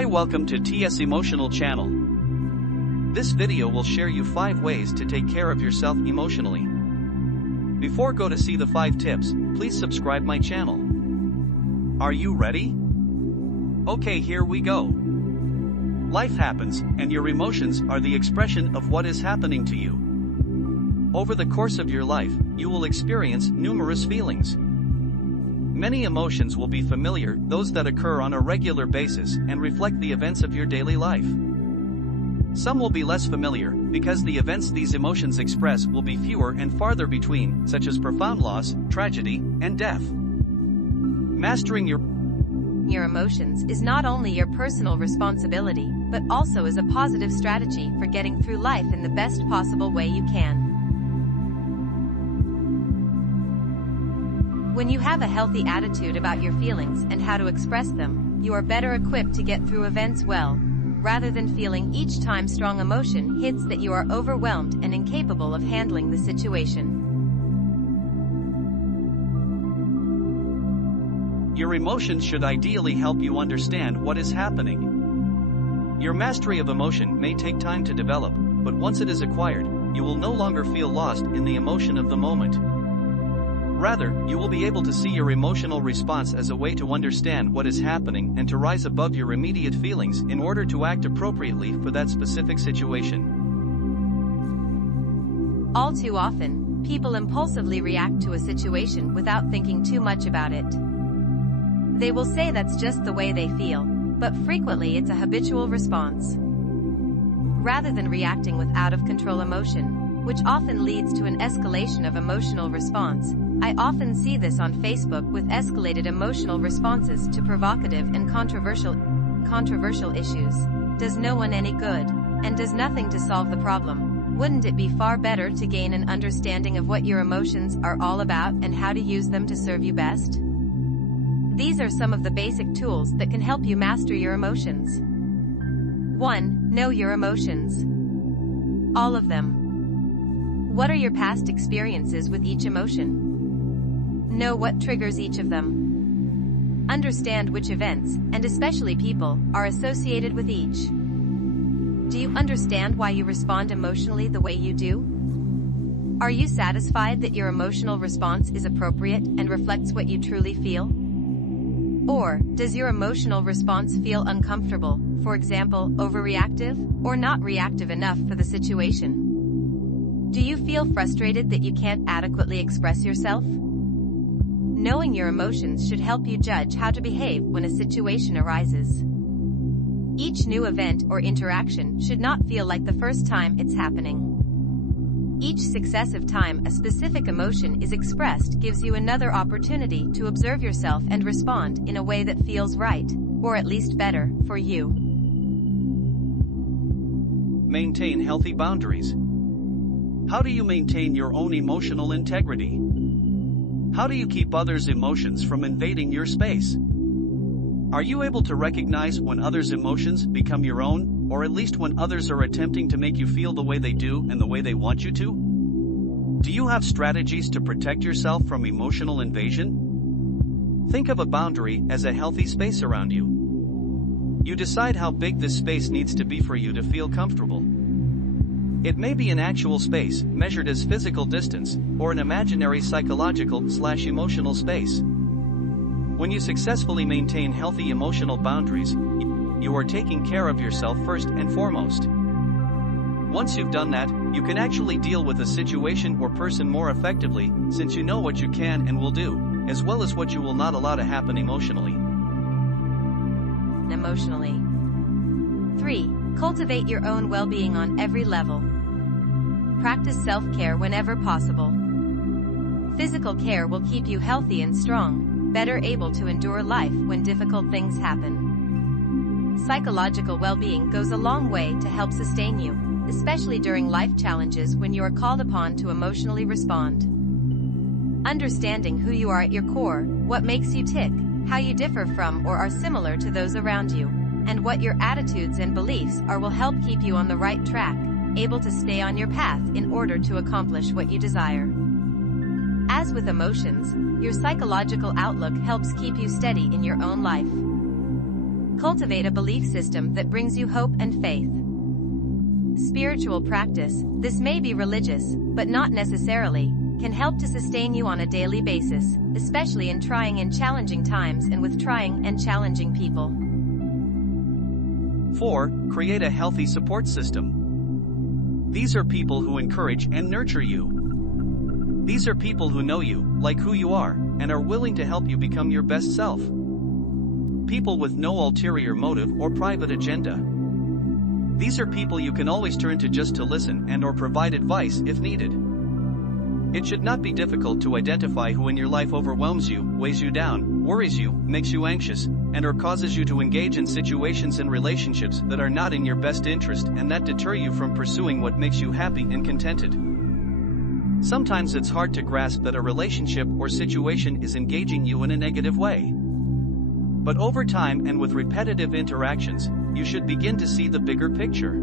Hi, welcome to TS Emotional Channel. This video will share you 5 ways to take care of yourself emotionally. Before go to see the 5 tips, please subscribe my channel. Are you ready? Okay, here we go. Life happens, and your emotions are the expression of what is happening to you. Over the course of your life, you will experience numerous feelings. Many emotions will be familiar, those that occur on a regular basis and reflect the events of your daily life. Some will be less familiar, because the events these emotions express will be fewer and farther between, such as profound loss, tragedy, and death. Mastering your emotions is not only your personal responsibility, but also is a positive strategy for getting through life in the best possible way you can. When you have a healthy attitude about your feelings and how to express them, you are better equipped to get through events well, rather than feeling each time strong emotion hits that you are overwhelmed and incapable of handling the situation. Your emotions should ideally help you understand what is happening. Your mastery of emotion may take time to develop, but once it is acquired, you will no longer feel lost in the emotion of the moment. Rather, you will be able to see your emotional response as a way to understand what is happening and to rise above your immediate feelings in order to act appropriately for that specific situation. All too often, people impulsively react to a situation without thinking too much about it. They will say that's just the way they feel, but frequently it's a habitual response. Rather than reacting with out-of-control emotion, which often leads to an escalation of emotional response, I often see this on Facebook with escalated emotional responses to provocative and controversial issues. Does no one any good, and does nothing to solve the problem. Wouldn't it be far better to gain an understanding of what your emotions are all about and how to use them to serve you best? These are some of the basic tools that can help you master your emotions. 1. Know your emotions. All of them. What are your past experiences with each emotion? Know what triggers each of them. Understand which events, and especially people, are associated with each. Do you understand why you respond emotionally the way you do? Are you satisfied that your emotional response is appropriate and reflects what you truly feel? Or, does your emotional response feel uncomfortable, for example, overreactive, or not reactive enough for the situation? Do you feel frustrated that you can't adequately express yourself? Knowing your emotions should help you judge how to behave when a situation arises. Each new event or interaction should not feel like the first time it's happening. Each successive time a specific emotion is expressed gives you another opportunity to observe yourself and respond in a way that feels right, or at least better, for you. Maintain healthy boundaries. How do you maintain your own emotional integrity? How do you keep others' emotions from invading your space? Are you able to recognize when others' emotions become your own, or at least when others are attempting to make you feel the way they do and the way they want you to? Do you have strategies to protect yourself from emotional invasion? Think of a boundary as a healthy space around you. You decide how big this space needs to be for you to feel comfortable. It may be an actual space, measured as physical distance, or an imaginary psychological/emotional space. When you successfully maintain healthy emotional boundaries, you are taking care of yourself first and foremost. Once you've done that, you can actually deal with a situation or person more effectively, since you know what you can and will do, as well as what you will not allow to happen emotionally. 3. Cultivate your own well-being on every level. Practice self-care whenever possible. Physical care will keep you healthy and strong, better able to endure life when difficult things happen. Psychological well-being goes a long way to help sustain you, especially during life challenges when you are called upon to emotionally respond. Understanding who you are at your core, what makes you tick, how you differ from or are similar to those around you, and what your attitudes and beliefs are will help keep you on the right track, able to stay on your path in order to accomplish what you desire. As with emotions, your psychological outlook helps keep you steady in your own life. Cultivate a belief system that brings you hope and faith. Spiritual practice, this may be religious, but not necessarily, can help to sustain you on a daily basis, especially in trying and challenging times and with trying and challenging people. 4. Create a healthy support system. These are people who encourage and nurture you. These are people who know you, like who you are, and are willing to help you become your best self. People with no ulterior motive or private agenda. These are people you can always turn to just to listen and or provide advice if needed. It should not be difficult to identify who in your life overwhelms you, weighs you down, worries you, makes you anxious, and or causes you to engage in situations and relationships that are not in your best interest and that deter you from pursuing what makes you happy and contented. Sometimes it's hard to grasp that a relationship or situation is engaging you in a negative way. But over time and with repetitive interactions, you should begin to see the bigger picture.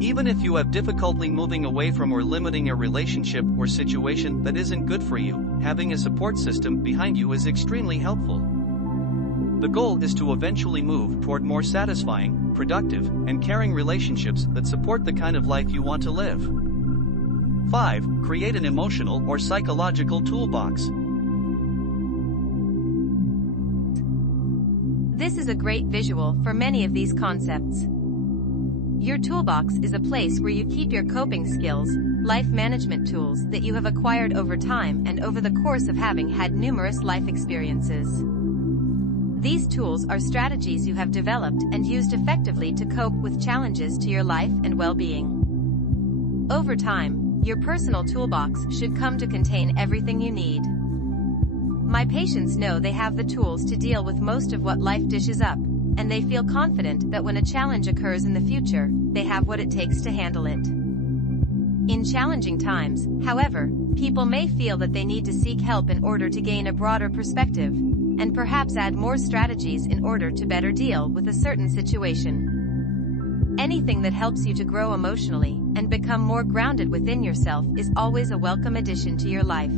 Even if you have difficulty moving away from or limiting a relationship or situation that isn't good for you, having a support system behind you is extremely helpful. The goal is to eventually move toward more satisfying, productive, and caring relationships that support the kind of life you want to live. 5. Create an emotional or psychological toolbox. This is a great visual for many of these concepts. Your toolbox is a place where you keep your coping skills, life management tools that you have acquired over time and over the course of having had numerous life experiences. These tools are strategies you have developed and used effectively to cope with challenges to your life and well-being. Over time, your personal toolbox should come to contain everything you need. My patients know they have the tools to deal with most of what life dishes up, and they feel confident that when a challenge occurs in the future, they have what it takes to handle it. In challenging times, however, people may feel that they need to seek help in order to gain a broader perspective, and perhaps add more strategies in order to better deal with a certain situation. Anything that helps you to grow emotionally and become more grounded within yourself is always a welcome addition to your life.